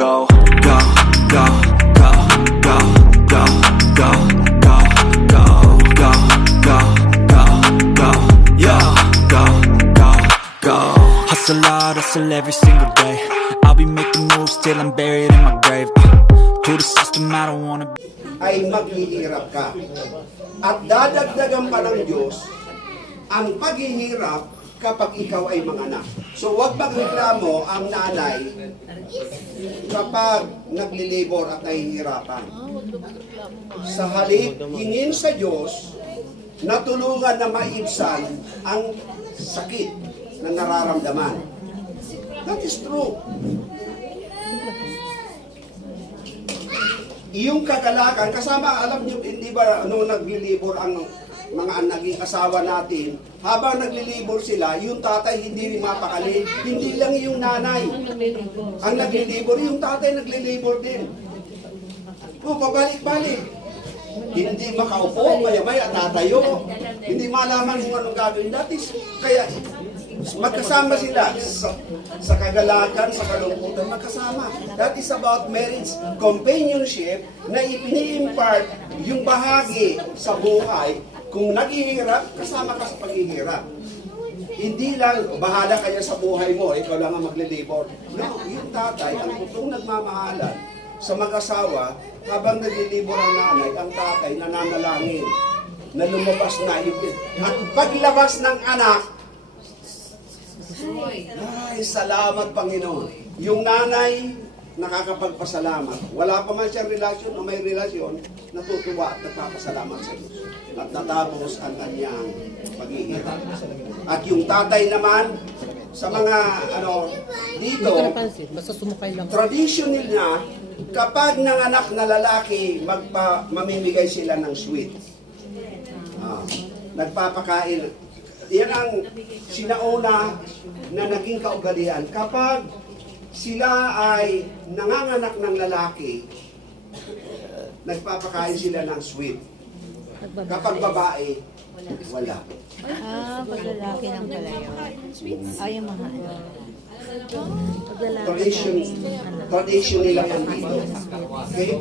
go, go, go, go, go, go, go, go, go, go, go, go, go, yo, go, go, go. Hustle hard, hustle every single day. I'll be making moves till I'm buried in my grave. To the system, I don't wanna be. Ay maghihirap ka. At dadagdagan pa ng Diyos ang paghihirap kapag ikaw ay manganak. So huwag magreklamo ang nanay kapag naglilibor at nahihirapan. Sa halip, hingin sa Diyos na tulungan na maibsan ang sakit na nararamdaman. That is true. Iyong kagalakan, kasama, alam niyo, hindi ba, naglilibor ang mga naging asawa natin, habang naglilibor sila, yung tatay hindi rin mapakali, hindi lang yung nanay. Ang naglilibor, yung tatay naglilibor din. O, pabalik-balik. Hindi makaupo, maya-maya, tatayo. Hindi malaman kung anong gagawin. That is, kaya, magkasama sila sa kagalakan, sa kalungkutan, magkasama. That is about marriage, companionship, na ipini-impart yung bahagi sa buhay. Kung naghihirap, kasama ka sa paghihirap. Hindi lang, bahala kaya sa buhay mo, ikaw lang ang maglilibor. No, yung tatay, ang totoong nagmamahalan sa mag-asawa, habang naglilibor ang nanay, ang tatay nananalangin na lumabas na yung... At paglabas ng anak, ay, salamat Panginoon. Yung nanay, nakakapagpasalamat. Wala pa man siyang relasyon o may relasyon, natutuwa at nagpapasalamat sa Diyos. At natapos ang kanyang paghihirap. At yung tatay naman, sa mga, dito, traditional na, kapag nanganak na lalaki, mamimigay sila ng sweet. Nagpapakain. Yan ang sinauna na naging kaugalian. Kapag sila ay nanganganak ng lalaki, nagpapakain sila ng sweet. Kapag babae, wala. Pag lalaki ng pala yun. Ay, yung mahal. Tradition nila yan dito. Okay?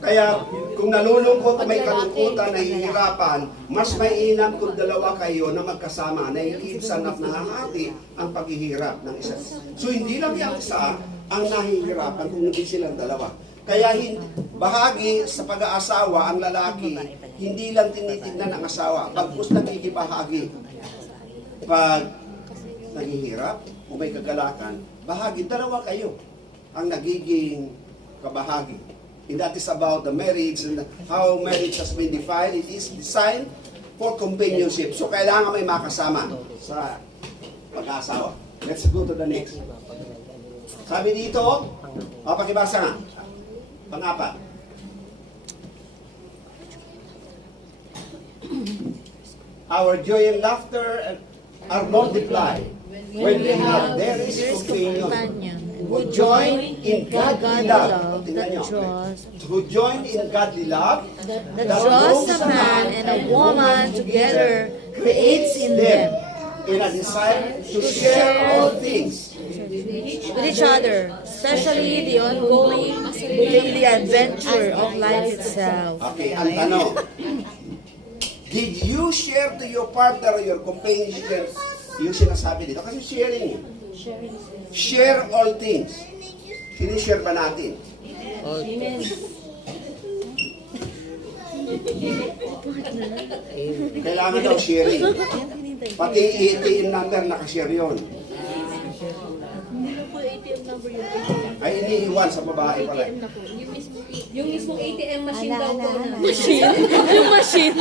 Kaya kung nalulungkot o may kalungkutan, nahihirapan, mas mainam kung dalawa kayo na magkasama, naiibsan at nahahati ang paghihirap ng isa. So hindi lang yung isa ang nahihirapan kung hindi silang dalawa. Kaya bahagi sa pag-aasawa ang lalaki, hindi lang tinitignan ang asawa, bagkus nagigibahagi. Pag naghihirap o may kagalakan, bahagi, dalawa kayo ang nagiging kabahagi. And that is about the marriage and how marriage has been defined. It is designed for companionship. So kailangan may makasama sa pag-aasawa. Let's go to the next. Sabi dito, pakibasa nga. Pang-apat. Our joy and laughter are multiplied when we have there is companion who join in godly love. Who join in godly love that draws a man and a woman together, creates in them in a desire to share all things with each other, especially the ongoing daily adventure of life itself. Okay, ang tanong. Did you share to your partner or your companion yung sinasabi dito? Kasi sharing. Share all things. Sinishare ba natin? Kailangan daw sharing. Pati ATM number nakashare yun. Ay, iniiwan sa babae pala. Yung mismong ATM machine daw po na. Yung machine.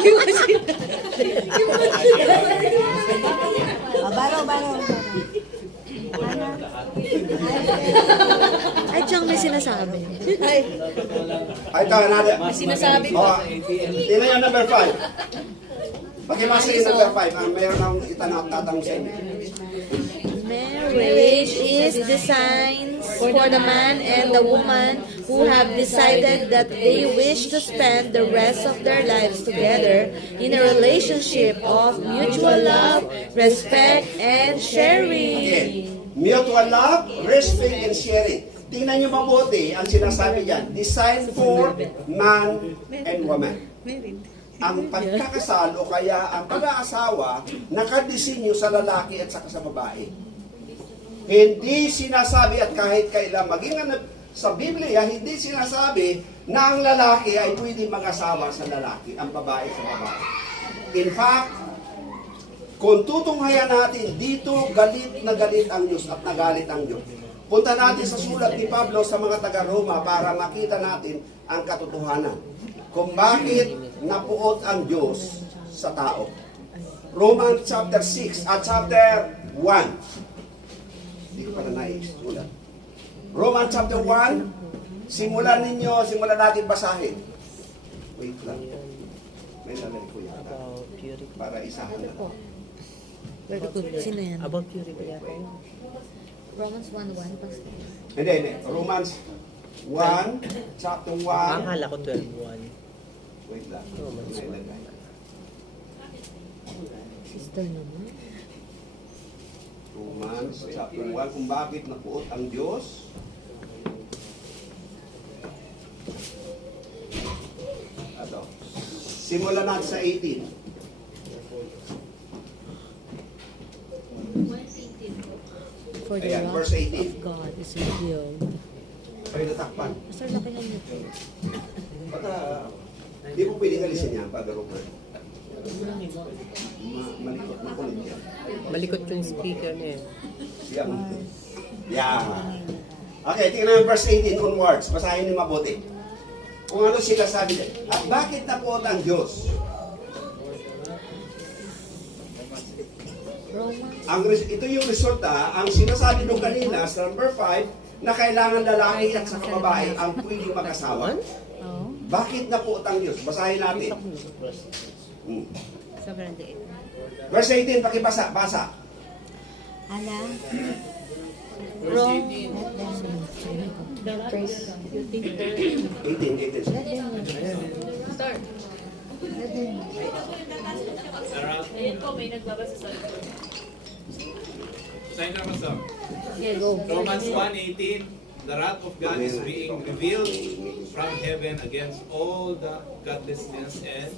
Baro. Ay, Chang, may sinasabi. Ay, ito, another. May sinasabi ko. Tingnan yung number 5. Pakibasa yung number 5. Mayroon akong tatanong sa inyo. Marriage is designed for the man and the woman who have decided that they wish to spend the rest of their lives together in a relationship of mutual love, respect, and sharing. Mutual love, respect, and sharing. tingnan nyo mabuti ang sinasabi diyan. Design for man and woman. Ang pagkakasal o kaya ang pag-aasawa nakadesinyo sa lalaki at saka sa babae. Hindi sinasabi at kahit kailan maging sa Biblia, hindi sinasabi na ang lalaki ay pwede mag-asawa sa lalaki, ang babae sa babae. In fact, kung tutunghayan natin dito, galit na galit ang Diyos at nagalit ang Diyos. Punta natin sa sulat ni Pablo sa mga taga-Roma para makita natin ang katotohanan. Kung bakit napuot ang Diyos sa tao. Romans chapter 6 at chapter 1. Hindi ko pala naisulat. Romans chapter 1, simulan natin basahin. Wait lang. May lalagay ko yata. Para isahan na lang. Very good. Sino yan? About purity yata. Romans 1:1. Hindi. Romans 1, chapter 1. Akala ko 12:1. Wait lang. May lalagay. Sister naman. Romans chapter 1, kung bakit napuot ang Diyos. Ito. Simulan natin sa 18. For the Ayan, wrath verse 18. of God is revealed. Ay, natakpan. Sir, laki lang nito. Baka, hindi mo pwedeng alisin yan, Father Robert. Malikot na kulit yan. Malikot yung speaker niya. Yan. Yeah. Okay, tingnan mo verse 18 onwards. Basahin niyo mabuti. Kung ano sila sabi din. At bakit napuot ang Diyos? Ito yung resulta, ang sinasabi nung kanina sa number 5, na kailangan lalaki at saka babae ang pwedeng mag-asawa. Oh. Bakit napuot ang Diyos? Basahin natin. Sobrang liit. Verse 18, pakibasa. Basa. Ala. Wrong. 18. Start. Ayan po, may nagbabasa sa Sign naman sa Okay, go. Romans 1:18. The wrath of God is being revealed from heaven against all the godlessness and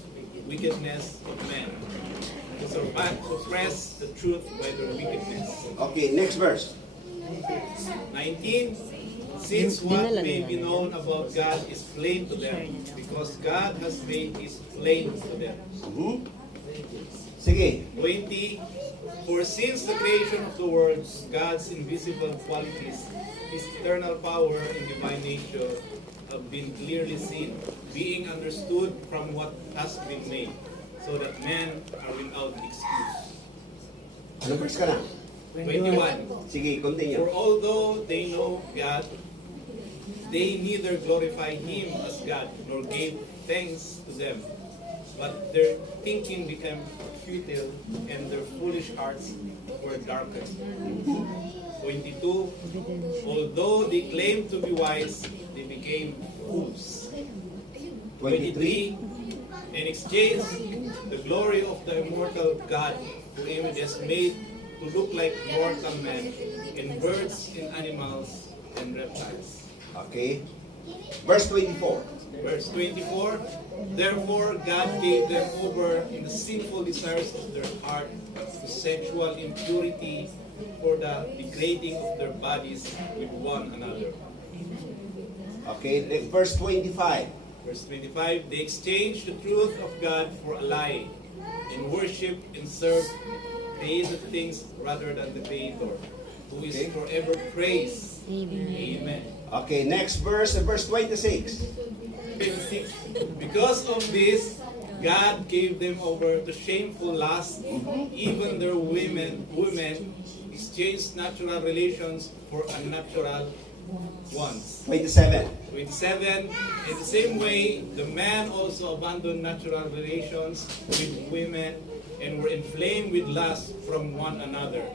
wickedness of men, to suppress the truth by their wickedness. Okay, next verse. 19. Since what may be known about God is plain to them, because God has made it plain to them. Sige. 20. For since the creation of the world, God's invisible qualities, His eternal power and divine nature have been clearly seen, being understood from what has been made, so that men are without excuse. Ano verse ka na? 21. Sige, continue. For although they know God, they neither glorify Him as God, nor gave thanks to them, but their thinking became futile, and their foolish hearts were darkened. 22. Although they claimed to be wise, they became fools. 23. In exchange, the glory of the immortal God, who images made to look like mortal men, in birds, in animals, and reptiles. Okay. Verse 24. Verse 24, therefore God gave them over in the sinful desires of their heart to sexual impurity for the degrading of their bodies with one another. Okay, verse 25. Verse 25, they exchanged the truth of God for a lie, and worship and serve created things rather than the Creator, who is Okay. forever praised. Amen. Amen. Okay, next verse, verse 26. 26. Because of this, God gave them over to shameful lust. Even their women exchanged natural relations for unnatural ones. 27. 27. In the same way, the man also abandoned natural relations with women and were inflamed with lust from one another.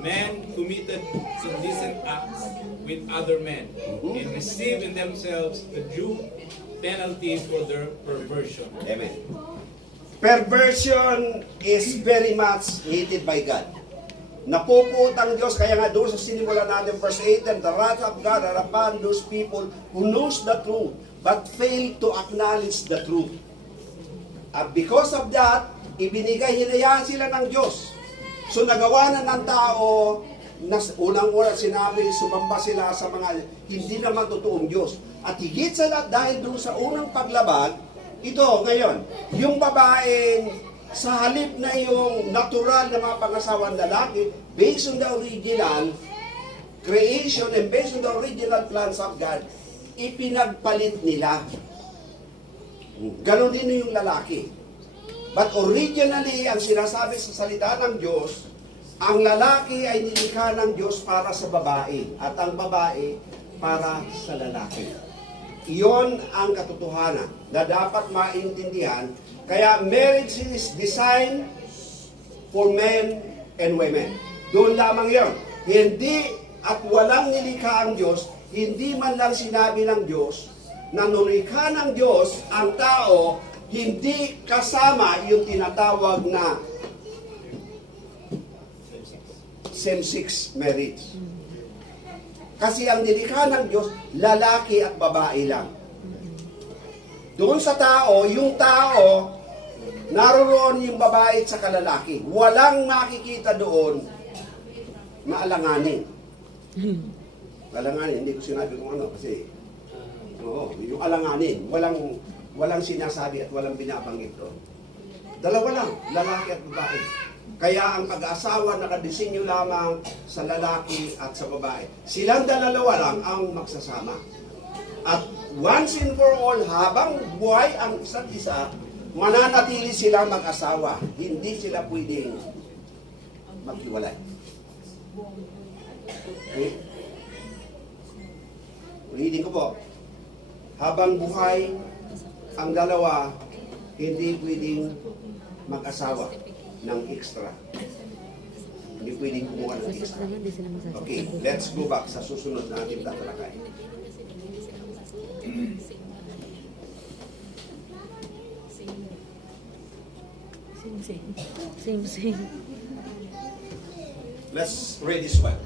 Men committed indecent acts with other men and received in themselves the due penalty for their perversion. Amen. Perversion is very much hated by God. Napupuot ang Diyos, kaya nga doon sa sinimula natin, verse 8, and the wrath of God are upon those people who knows the truth, but fail to acknowledge the truth. At because of that, hinayaan sila ng Diyos. So nagawa na ng tao, unang-una sinabi, sumamba sila sa mga hindi naman totoong Diyos. At higit sa lahat, dahil doon sa unang paglabag, ito ngayon, yung babaeng sa halip na yung natural na mga pangasawang lalaki, based on the original creation and based on the original plans of God, ipinagpalit nila. Ganon din yung lalaki. But originally, ang sinasabi sa salita ng Diyos, ang lalaki ay nilikha ng Diyos para sa babae at ang babae para sa lalaki. Iyon ang katotohanan na dapat maintindihan. Kaya marriage is designed for men and women. Doon lamang yon. Hindi at walang nilikha ang Diyos, hindi man lang sinabi ng Diyos na nilikha ng Diyos ang tao, hindi kasama yung tinatawag na same-sex marriage. Kasi ang nilikha ng Diyos, lalaki at babae lang. Doon sa tao, yung tao, naroon yung babae at saka lalaki. Walang makikita doon na alanganin. Alanganin, hindi ko sinabi kung ano kasi yung alanganin, walang sinasabi at walang binabanggit doon. Dalawa lang, lalaki at babae. Kaya ang pag-aasawa nakadesinyo lamang sa lalaki at sa babae. Silang dalawa lang ang magsasama. At once and for all, habang buhay ang isa't isa, mananatili sila mag-asawa. Hindi sila pwedeng maghiwalay. Okay? Ulitin ko po. Habang buhay ang dalawa, hindi pwedeng mag-asawa ng extra. Hindi pwedeng kumuha ng extra. Okay, let's go back sa susunod na ating tatalakay. Same. Let's read this one.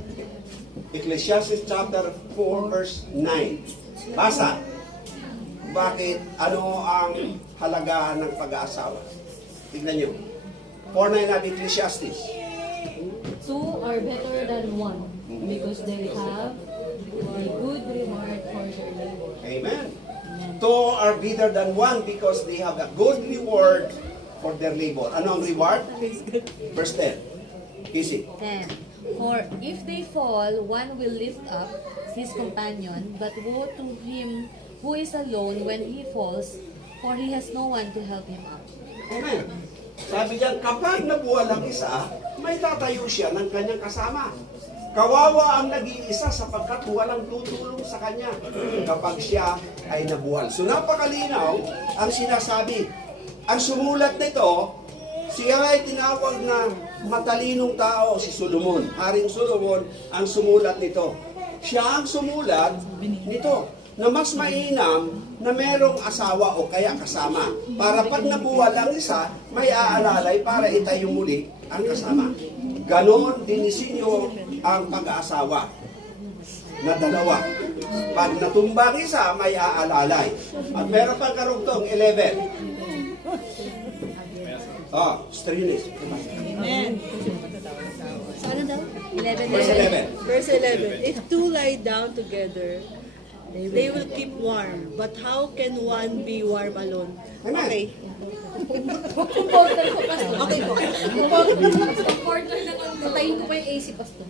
Ecclesiastes chapter 4 verse 9. Basa. Bakit? Ano ang halaga ng pag-aasawa? Tignan nyo. 4:9 of Ecclesiastes. Two are better than one because they have a good reward for their labor. Amen. Two are better than one because they have a good reward for their labor. Ano ang reward? Verse 10. Easy. 10. For if they fall, one will lift up his companion, but woe to him who is alone when he falls, for he has no one to help him out. Amen. Sabi diyan, kapag nabuwal ang isa, may tatayo siya ng kanyang kasama. Kawawa ang nag-iisa sapagkat walang tutulong sa kanya kapag siya ay nabuwal. So napakalinaw ang sinasabi. Ang sumulat nito, siya ay tinawag na matalinong tao, si Solomon. Haring Solomon ang sumulat nito. Siya ang sumulat nito na mas mainam na merong asawa o kaya kasama. Para pag nabuwal ang isa, may aalalay para itayo muli ang kasama. Ganon dinisinyo ang pag-aasawa na dalawa. Pag natumbang isa, may aalalay. At meron pang karugtong 11. Strenuous. Amen. Ano daw? 11. Verse 11. Verse 11, if two lie down together, they will keep warm. But how can one be warm alone? Amen. Okay. Comforter ko, Pastor. Okay po. Comforter na kung tayin ko pa yung AC, Pastor.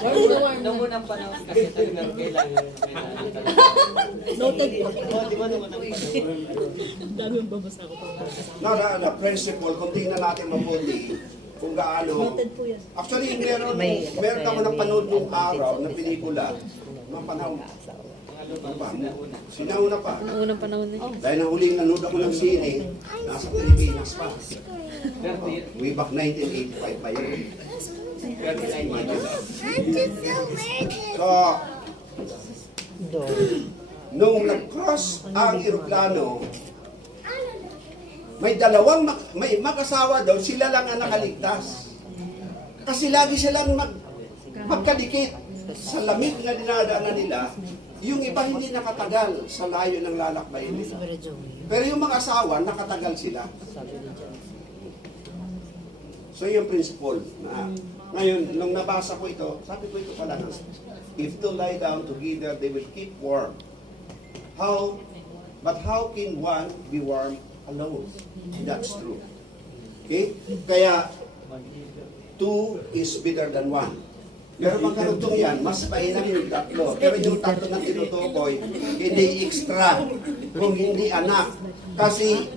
Warm na warm na. Unang panahon kasi talagang kailangan. Noted po. Dami yung babasa ko pa. Na principle, kung tingnan natin mabuti, kung gaano. Noted po yan. Actually, meron ako napanood nung araw na pelikula, mga panahon. Ano pa? Sinauna pa. Ang unang panahon na. Dahil ang huling nanood ako ng sine, nasa Pilipinas pa. Way back 1985 pa yun. So, nung nag-cross ang eroplano, may dalawang may mag-asawa daw, sila lang ang nakaligtas. Kasi lagi silang magkadikit. Sa lamig na dinadaanan nila, yung iba hindi nakatagal sa layo ng lalakbayin nila. Pero yung mga asawa, nakatagal sila. So yung principle na ngayon, nung nabasa ko ito, sabi ko ito pala, if two lie down together, they will keep warm. But how can one be warm alone? That's true. Okay? Kaya, two is better than one. Pero magkarugtong yan, mas mainam yung tatlo. Pero yung tatlo na tinutukoy, hindi extra, kung hindi anak. Kasi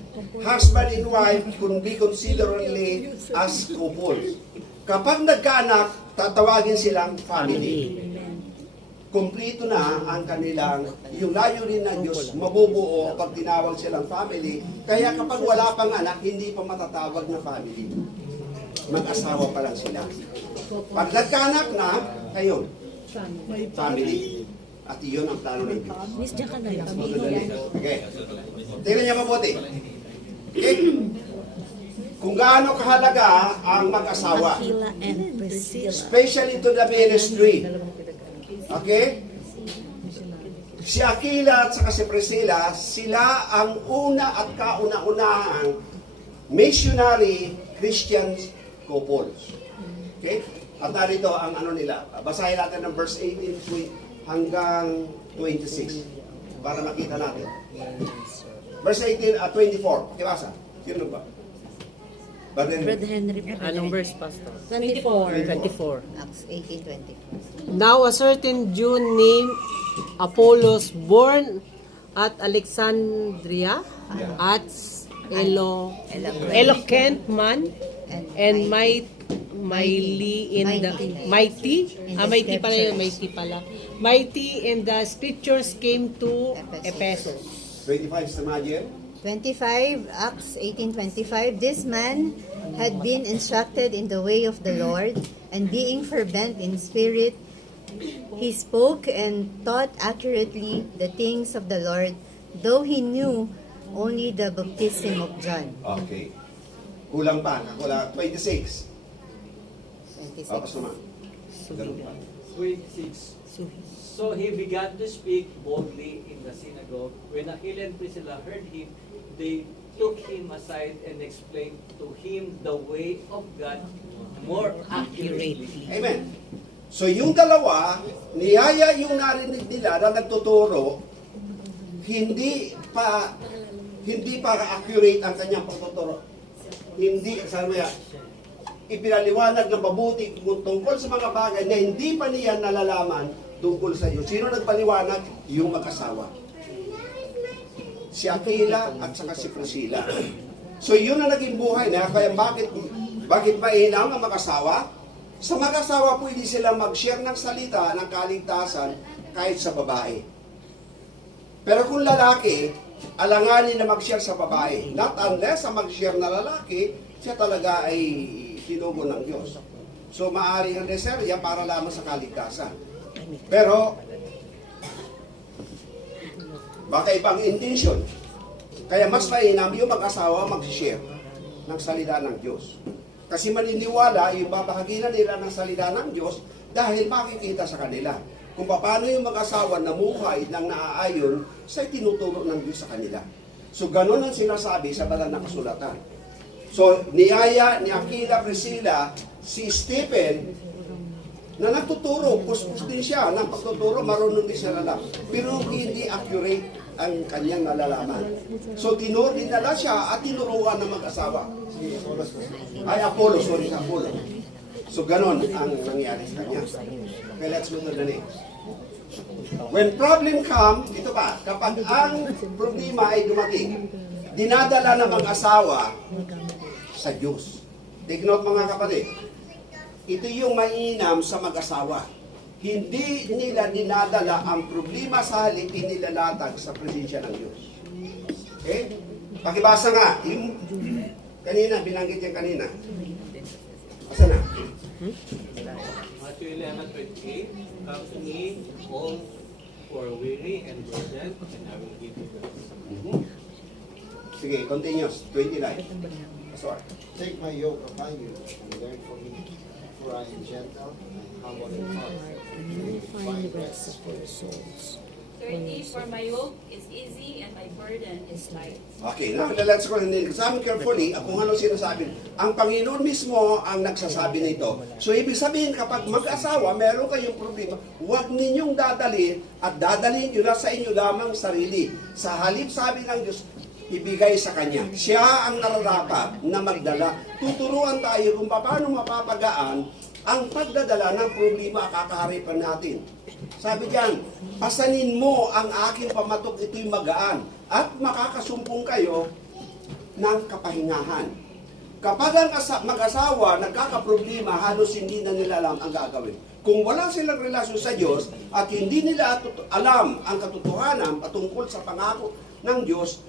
husband and wife can be considered only as couples. Kapag nagkaanak, tatawagin silang family. Kumplito na ang kanilang, yung layunin ng Diyos, mabubuo pag tinawag silang family. Kaya kapag wala pang anak, hindi pa matatawag na family. Mag-asawa pa lang sila. Pag nagkaanak na, ayun, family. At iyon ang plano ng Diyos. Miss, diyan ka na lang. Okay. Tingnan niyo mabuti. Okay. Kung gaano kahalaga ang mag-asawa. Aquila and Priscilla. Especially to the ministry. Okay? Si Aquila at saka si Priscilla, sila ang una at kauna-unahang missionary Christian couples. Okay? At narito ang ano nila. Basahin natin ng verse 18 hanggang 26 para makita natin. Verse 18 at 24. Ibasa. Sino ba? Brother Henry. Anong verse, Pastor? 24. 24. Acts 18:24. Now a certain Jew named Apollos, born at Alexandria, at eloquent man, and mighty in the mighty in the scriptures, came to Ephesus. 25 sa Magian. 25, Acts 18:25. This man had been instructed in the way of the Lord, and being fervent in spirit, he spoke and taught accurately the things of the Lord, though he knew only the baptism of John. Okay. Kulang pa. Kulang. 26. 26. Pastor Man. Ganun pa. 26. So he began to speak boldly in the synagogue. When Aquila and Priscilla heard him, they took him aside and explained to him the way of God more accurately. Amen. So yung dalawa, niyaya yung narinig nila na nagtuturo, hindi pa accurate ang kanyang pagtuturo. Hindi, sabi niya, ipinaliwanag ng mabuti tungkol sa mga bagay na hindi pa niya nalalaman tungkol sa iyo. Sino nagpaliwanag? Yung mag-asawa. Si Aquila at saka si Priscilla. So yun ang naging buhay na. Kaya bakit mainam ang mag-asawa? Sa mag-asawa pwede sila mag-share ng salita ng kaligtasan kahit sa babae. Pero kung lalaki, alanganin na mag-share sa babae. Not unless ang mag-share na lalaki, siya talaga ay sinugo ng Diyos. So maaari ang reserya para lamang sa kaligtasan. Pero baka ibang intention. Kaya mas mainam yung mag-asawa mag-share ng salita ng Diyos. Kasi maniniwala yung babahaginan nila ng salita ng Diyos dahil makikita sa kanila kung paano yung mag-asawa namuhay ng naaayon sa tinuturo ng Diyos sa kanila. So ganun ang sinasabi sa banal na kasulatan. So niyaya ni Aquila, Priscilla, si Stephen, na nagtuturo, puspos din siya ng pagtuturo, marunong din siya alam. Pero hindi accurate ang kanyang nalalaman. So dinala siya at tinuruan ng mag-asawa. Apollos. So ganon ang nangyari sa kanya. Okay, let's move to the next. When problem come, ito pa, kapag ang problema ay dumating, dinadala ng mag-asawa sa Diyos. Take note mga kapatid. Ito yung mainam sa mag-asawa. Hindi nila dinadala ang problema sa halip, inilalatag sa presensya ng Diyos. Okay? Pakibasa nga. Yung kanina, binanggit yung kanina. Asa na? Matthew 11:28, come to me, all who are weary and burdened, and I will give you rest. Sige, continuous. 29. Pastor. Take my yoke upon you and learn from me, for I am gentle and humble in heart, and you will find rest for your souls. 30, for my yoke is easy and my burden is light. Okay, now let's go and examine carefully kung ano sinasabi. Ang Panginoon mismo ang nagsasabi nito. So ibig sabihin kapag mag-asawa, meron kayong problema, huwag ninyong dadalhin at dadalhin nyo na sa inyo lamang sarili. Sa halip sabi ng Diyos, ibigay sa Kanya. Siya ang nararapat na magdala. Tuturuan tayo kung paano mapapagaan ang pagdadala ng problema kakaharipan natin. Sabi diyan, pasanin mo ang aking pamatok, ito'y magaan, at makakasumpong kayo ng kapahingahan. Kapag ang mag-asawa nagkakaproblema, halos hindi na nila alam ang gagawin. Kung wala silang relasyon sa Diyos at hindi nila alam ang katotohanan patungkol sa pangako ng Diyos,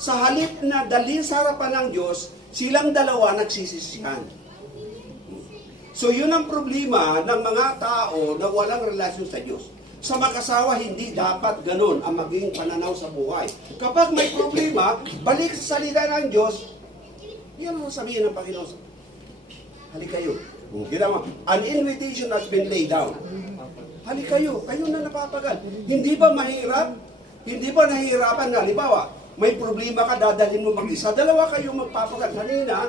sa halip na dalhin sa harapan ng Diyos, silang dalawa nagsisisihan. So yun ang problema ng mga tao na walang relasyon sa Diyos. Sa mag-asawa, hindi dapat ganun ang maging pananaw sa buhay. Kapag may problema, balik sa salita ng Diyos, yan ang sabihin ng Panginoon. Halik kayo. An invitation has been laid down. Halik kayo. Kayo na napapagal. Hindi ba mahirap? Hindi ba nahihirapan? Halimbawa, may problema ka, dadalhin mo mag-isa. Dalawa kayo magpapagal. Kanina,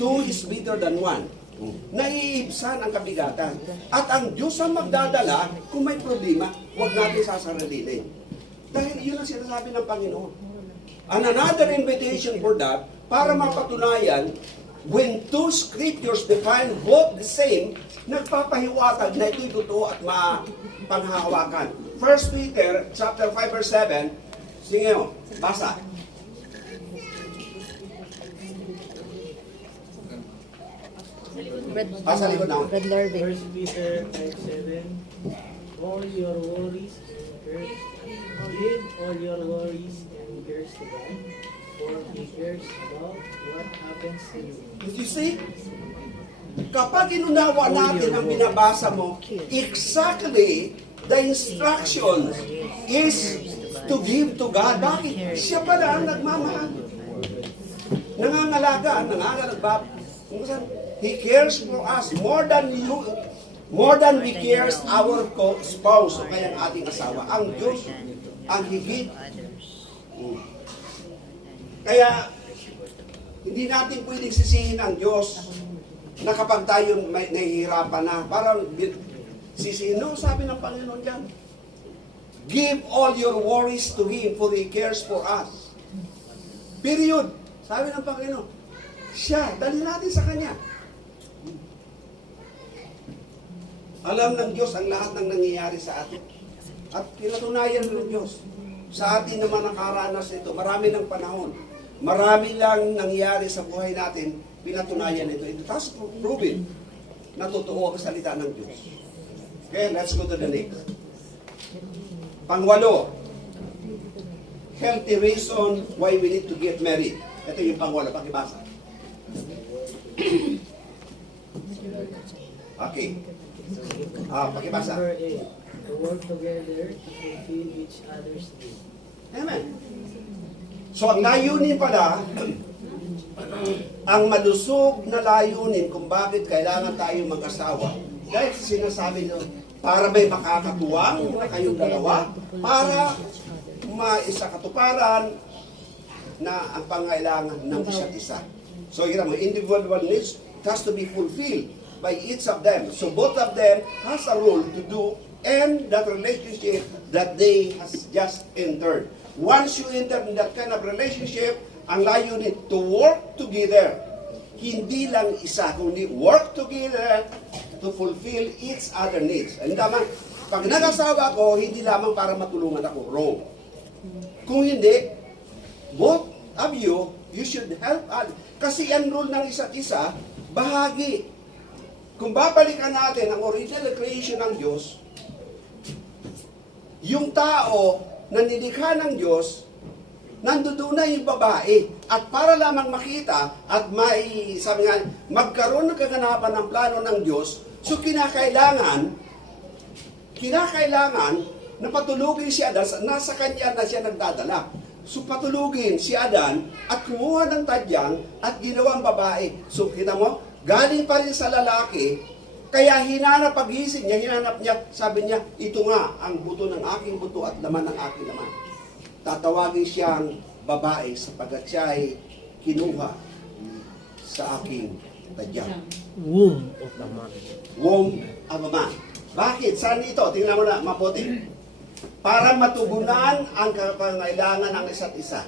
2 is better than 1. Naiibsan ang kabigatan. At ang Diyos ang magdadala, kung may problema, huwag natin sasarilin. Dahil yun ang sinasabi ng Panginoon. And another invitation for that, para mapatunayan, when two scriptures define both the same, nagpapahiwatig na ito'y totoo at mapanghahawakan. 1 Peter chapter 5 verse 7, sige mo, basa. Sa likod na. Red Lorving. 1 Peter 5:7. All your worries and cares, give all your worries and cares to God, for He cares about what happens to you. Did you see? Kapag inunawa natin ang binabasa mo, exactly the instruction is to give to God. Bakit? Siya pala ang nagmamahal. Nangangalaga, nangangalagba. He cares for us more than we cares our spouse o kaya ang ating asawa. Ang Diyos ang higit. Kaya hindi natin pwedeng sisihin ang Diyos na kapag tayo may nahihirapan na, parang sisihin. No, sabi ng Panginoon dyan, give all your worries to Him for He cares for us. Period. Sabi ng Panginoon, siya, dali natin sa Kanya. Alam ng Diyos ang lahat ng nangyayari sa atin. At pinatunayan ng Diyos. Sa atin naman nakaranas ito, marami ng panahon. Marami lang nangyayari sa buhay natin, pinatunayan ito. It has proven na totoo ang salita ng Diyos. Okay, let's go to the next. Pangwalo, healthy reason why we need to get married. Ito yung pangwalo, pakibasa. Okay. Pakibasa. Number 8. To work together to fulfill each other's needs. Amen. So ang layunin pala, ang malusog na layunin kung bakit kailangan tayo mag-asawa. Dahil sinasabi nyo, para may makakatuwang na kayong dalawa, para maisakatuparan na ang pangailangan ng isa't isa. So yun mo, individual needs has to be fulfilled by each of them. So both of them has a role to do and that relationship that they has just entered. Once you enter in that kind of relationship, ang layunin to work together. Hindi lang isa, kundi work together to fulfill each other needs. And naman, pag nag-asawa ko, hindi lamang para matulungan ako. Wrong. Kung hindi, both of you, you should help others. Kasi ang role ng isa't isa, bahagi. Kung babalikan natin ang original creation ng Diyos, yung tao na nilikha ng Diyos, nandoon na yung babae. At para lamang makita at sabi nga, magkaroon ng kaganapan ng plano ng Diyos, so kinakailangan na patulugin si Adan, nasa kanya na siya nagdadala. So patulugin si Adan at kumuha ng tadyang at ginawang babae. So kita mo, galing pa rin sa lalaki, kaya hinanap pagising niya, hinanap niya, sabi niya, ito nga ang buto ng aking buto at laman ng aking laman. Tatawagin siyang babae sapagkat siya ay kinuha sa aking tadyang. Womb of the man. Womb of a man. Bakit? Saan ito? Tingnan mo na, mabuti. Para matugunan ang pangailangan ng isa't isa.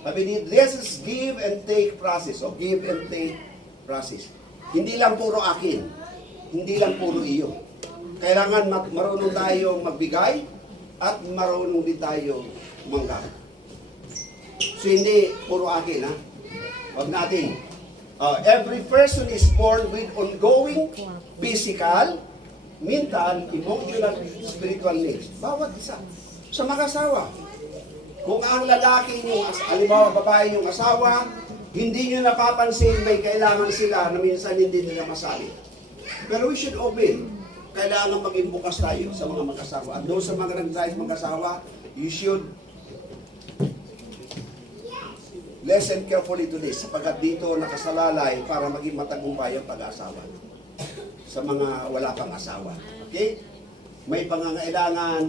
Sabi ni, this is give and take process, o give and take process. Hindi lang puro akin, hindi lang puro iyo. Kailangan marunong tayong magbigay at marunong din tayong umanggap. So hindi puro akin, ha? Huwag natin. Every person is born with ongoing physical, mental, emotional, spiritual needs. Bawat isa. Sa mag-asawa, kung ang lalaki nyo, halimbawa babae yung asawa, hindi nyo napapansin may kailangan sila na minsan hindi nila masali. Pero we should obey. Kailangan maging bukas tayo sa mga mag-asawa. At doon sa mga nag-drive mag-asawa, you should listen carefully to this sapagkat dito nakasalalay para maging matagumpay ang pag-asawa sa mga wala pang asawa. Okay? May pangangailangan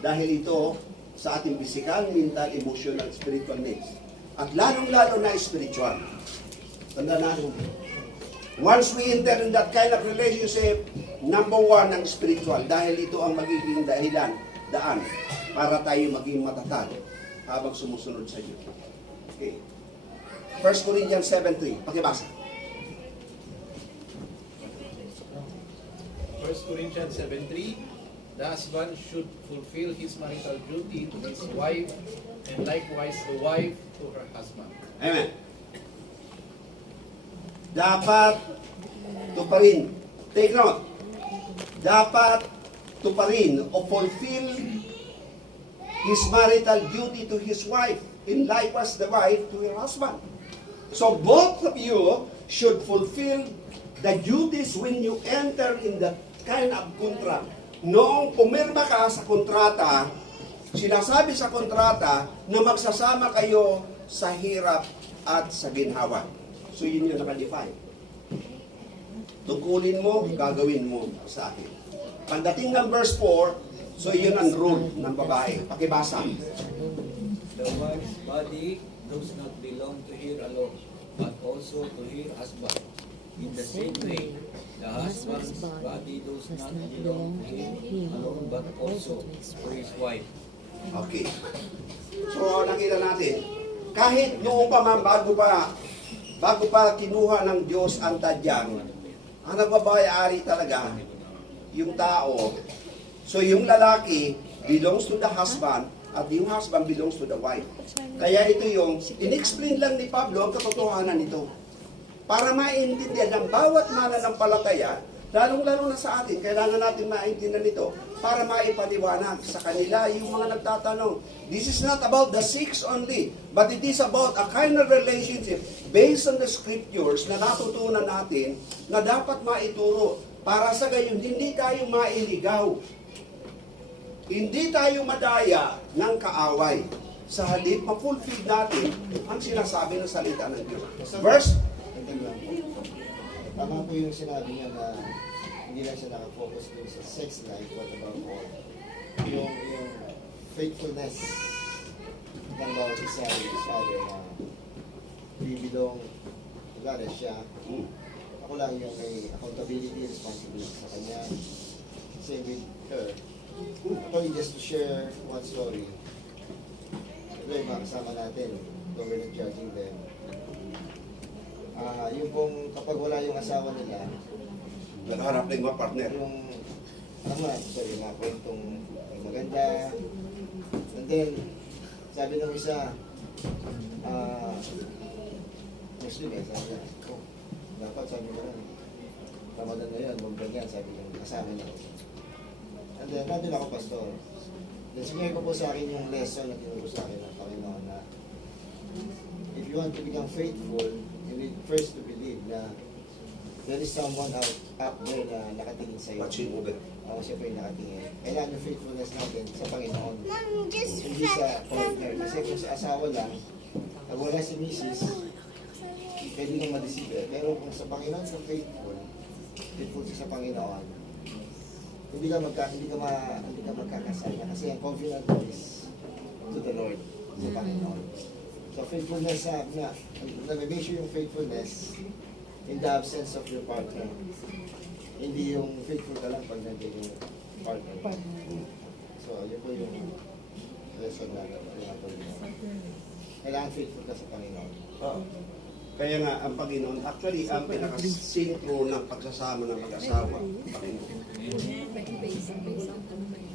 dahil ito sa ating physical, mental, emotional, spiritual needs. At lalong-lalo na spiritual. Tanda natin. Once we enter in that kind of relationship, number one ang spiritual dahil ito ang magiging daan para tayo maging matatag habang sumusunod sa Diyos. Okay. 1 Corinthians 7:3. Pakibasa. 1 Corinthians 7:3, the husband should fulfill his marital duty to his wife, and likewise the wife to her husband. Amen. Dapat tuparin. Take note. Dapat tuparin o fulfill his marital duty to his wife, and likewise the wife to her husband. So both of you should fulfill the duties when you enter in that kind of contract. Noong pumirma ka sa kontrata, sinasabi sa kontrata na magsasama kayo sa hirap at sa ginhawa. So yun yung nakadefine. Tungkulin mo, gagawin mo sa akin. Pagdating ng verse 4, so yun ang rule ng babae. Pakibasa. The wife's body does not belong to her alone, but also to her husband. In the same way, the husband's body does not belong to him alone, but also to his wife. Okay. So nakita natin, kahit noong pa man, bago pa kinuha ng Diyos ang tadyang, ang nagbabayari talaga yung tao. So yung lalaki belongs to the husband at yung husband belongs to the wife. Kaya ito yung, in-explain lang ni Pablo ang katotohanan nito. Para maintindihan ng bawat mananampalataya, lalong-lalo na sa atin, kailangan natin maintindihan nito para maipaliwanag sa kanila yung mga nagtatanong. This is not about the sex only, but it is about a kind of relationship based on the scriptures na natutunan natin na dapat maituro para sa gayon hindi tayo mailigaw. Hindi tayo madaya ng kaaway. Sa halip, ma-fulfill natin ang sinasabi ng salita ng Diyos. Verse? Tama po yung sinabi niya na hindi lang siya nakafocus dun sa sex life, what about all? Yung faithfulness ng bawat isa sa other na bibidong tulad siya. Ako lang yung may accountability, responsibility sa kanya. Same with her. Actually, just to share one story. Ito yung mga kasama natin, though we're not judging them. Yung kung kapag wala yung asawa nila, Nagharap ng mga partner. yung, ano nga, sorry, mga kwentong maganda. And then, sabi ng isa, Muslim eh, sabi niya, oh, dapat sabi niya, Ramadan na yun, huwag ganyan, sabi niya, kasama niya. And then, nandun ako, pastor. Then, sinigay ko po sa akin yung lesson na tinuro sa akin ng Panginoon na if you want to become faithful, you need first to believe na there is someone up there na nakatingin sa'yo. Watching over. Oo, siya po yung nakatingin. Kailangan yung faithfulness natin sa Panginoon. Hindi sa partner. Kasi kung sa asawa lang, pag wala si Mrs., pwede kang madeceive eh. Pero kung sa Panginoon ka faithful siya sa Panginoon, hindi ka magkakasala kasi ang confident mo is to the Lord, sa Panginoon. So faithfulness na-measure yung faithfulness in the absence of your partner. Hindi yung faithful ka lang pag nandiyan yung partner. So yun po yung lesson na kailangan faithful ka sa Panginoon. Oo. Kaya nga, ang Panginoon, actually, ang pinakasintro ng pagsasama ng mag-asawa, Panginoon.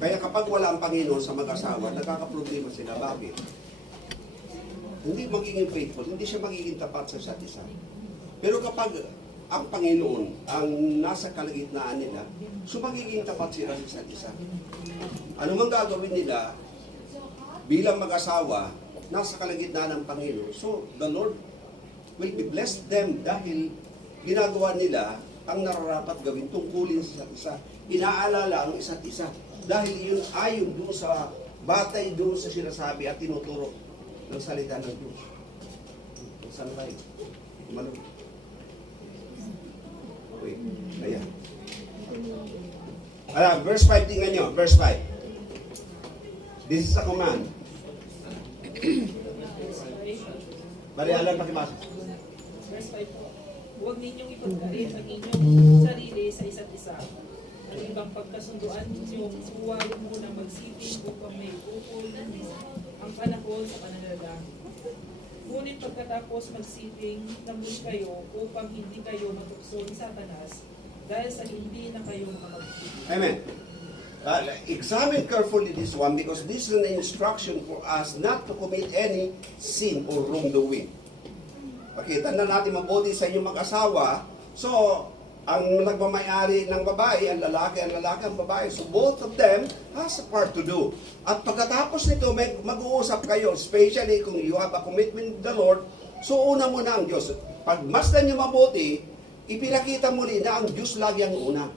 Kaya kapag wala ang Panginoon sa mag-asawa, nagkakaproblema sila. Bakit? Hindi magiging faithful, hindi siya magiging tapat sa isa't isa. Pero kapag ang Panginoon ang nasa kalagitnaan nila, so magiging tapat sila sa isa't isa. Ano mang gagawin nila bilang mag-asawa, nasa kalagitnaan ng Panginoon. So, the Lord will be blessed them dahil ginagawa nila ang nararapat gawin tungkulin sa isa't isa. Inaalala ang isa't isa. Dahil yun ayon doon sa batay doon sa sinasabi at tinuturo ng salita ng Diyos. Saan tayo? Malung. Okay. Ayan. Verse 5, tingnan nyo. Verse 5. This is a command. Bari, alam pakibasa. Verse 5 po. Huwag ninyong ipagkalit ang inyong sarili sa isa't isa. Ang ibang pagkasunduan ninyong huwag muna magsiping upang may ukol ang panahon sa pananalalang. Ngunit pagkatapos magsiping, namun kayo upang hindi kayo matukso ni Satanas dahil sa hindi na kayo makapagpipig. Amen. Examine carefully this one because this is an instruction for us not to commit any sin or wrongdoing. Pakita na natin mabuti sa inyong mag-asawa. So, ang nagmamayari ng babae, ang lalaki, ang babae. So, both of them has a part to do. At pagkatapos nito, mag-uusap kayo, especially kung you have a commitment with the Lord, so una mo na ang Diyos. Pag masdan nyo mabuti, ipinakita mo rin na ang Diyos lagi ang una.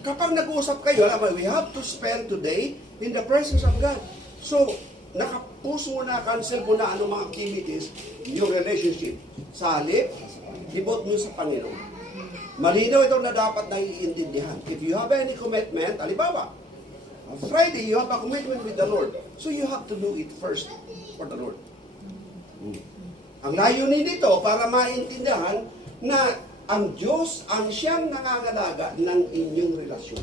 Kapag nag-uusap kayo, we have to spend today in the presence of God. So, nakapuso mo na, cancel mo na anong mga activities, yung relationship. Sa halip, libot nyo sa Panginoon. Malinaw ito na dapat naiintindihan. If you have any commitment, alibawa, on Friday, you have a commitment with the Lord. So you have to do it first for the Lord. Ang layunin dito, para maintindihan na ang Diyos ang siyang nangangalaga ng inyong relasyon.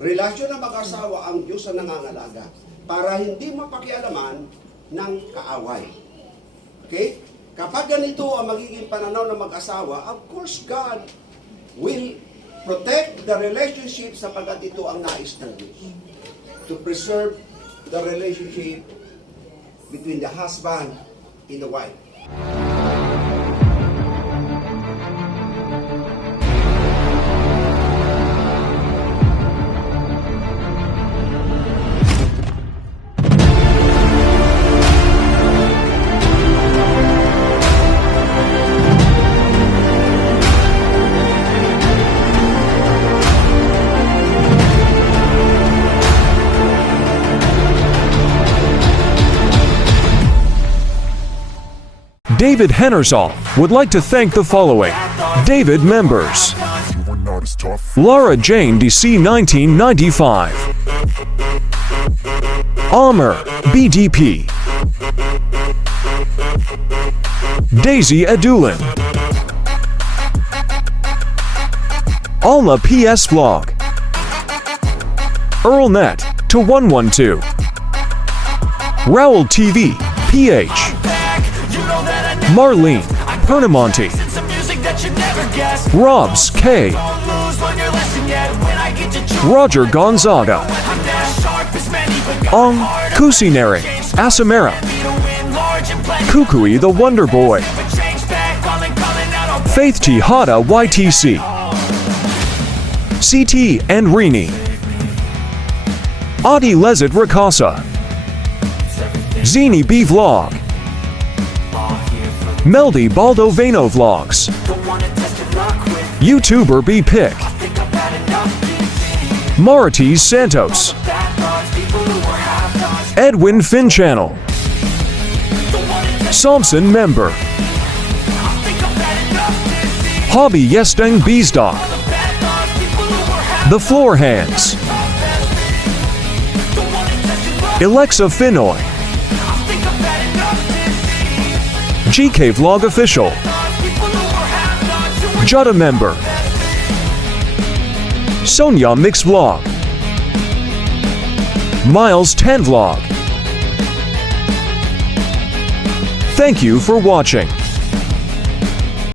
Relasyon ng mag-asawa, ang Diyos ang nangangalaga para hindi mapakialaman ng kaaway. Okay? Kapag ganito ang magiging pananaw ng mag-asawa, of course God will protect the relationship sapagkat ito ang nais ng Diyos. To preserve the relationship between the husband and the wife. David Hennersall would like to thank the following David members: Laura Jane DC 1995, Almer BDP, Daisy Adulin, Alma PS Vlog, EarlNet to 112, Raoul TV PH, Marlene Pernamonte, Robs K, Roger Gonzaga, Ong Kusinere Asamera, Kukui the Wonder Boy, Faith Tejada YTC, CT and Rini, Adi Lezit Rakasa, Zini B Vlog, Meldy Baldoveno Vlogs, YouTuber B Pick, Marites Santos, Edwin Finn Channel, Samson Member, Hobby Yesteng Beesdock, The Floor Hands, Alexa Finoy, GK Vlog Official, Jutta Member, Sonia Mix Vlog, Miles 10 Vlog. Thank you for watching.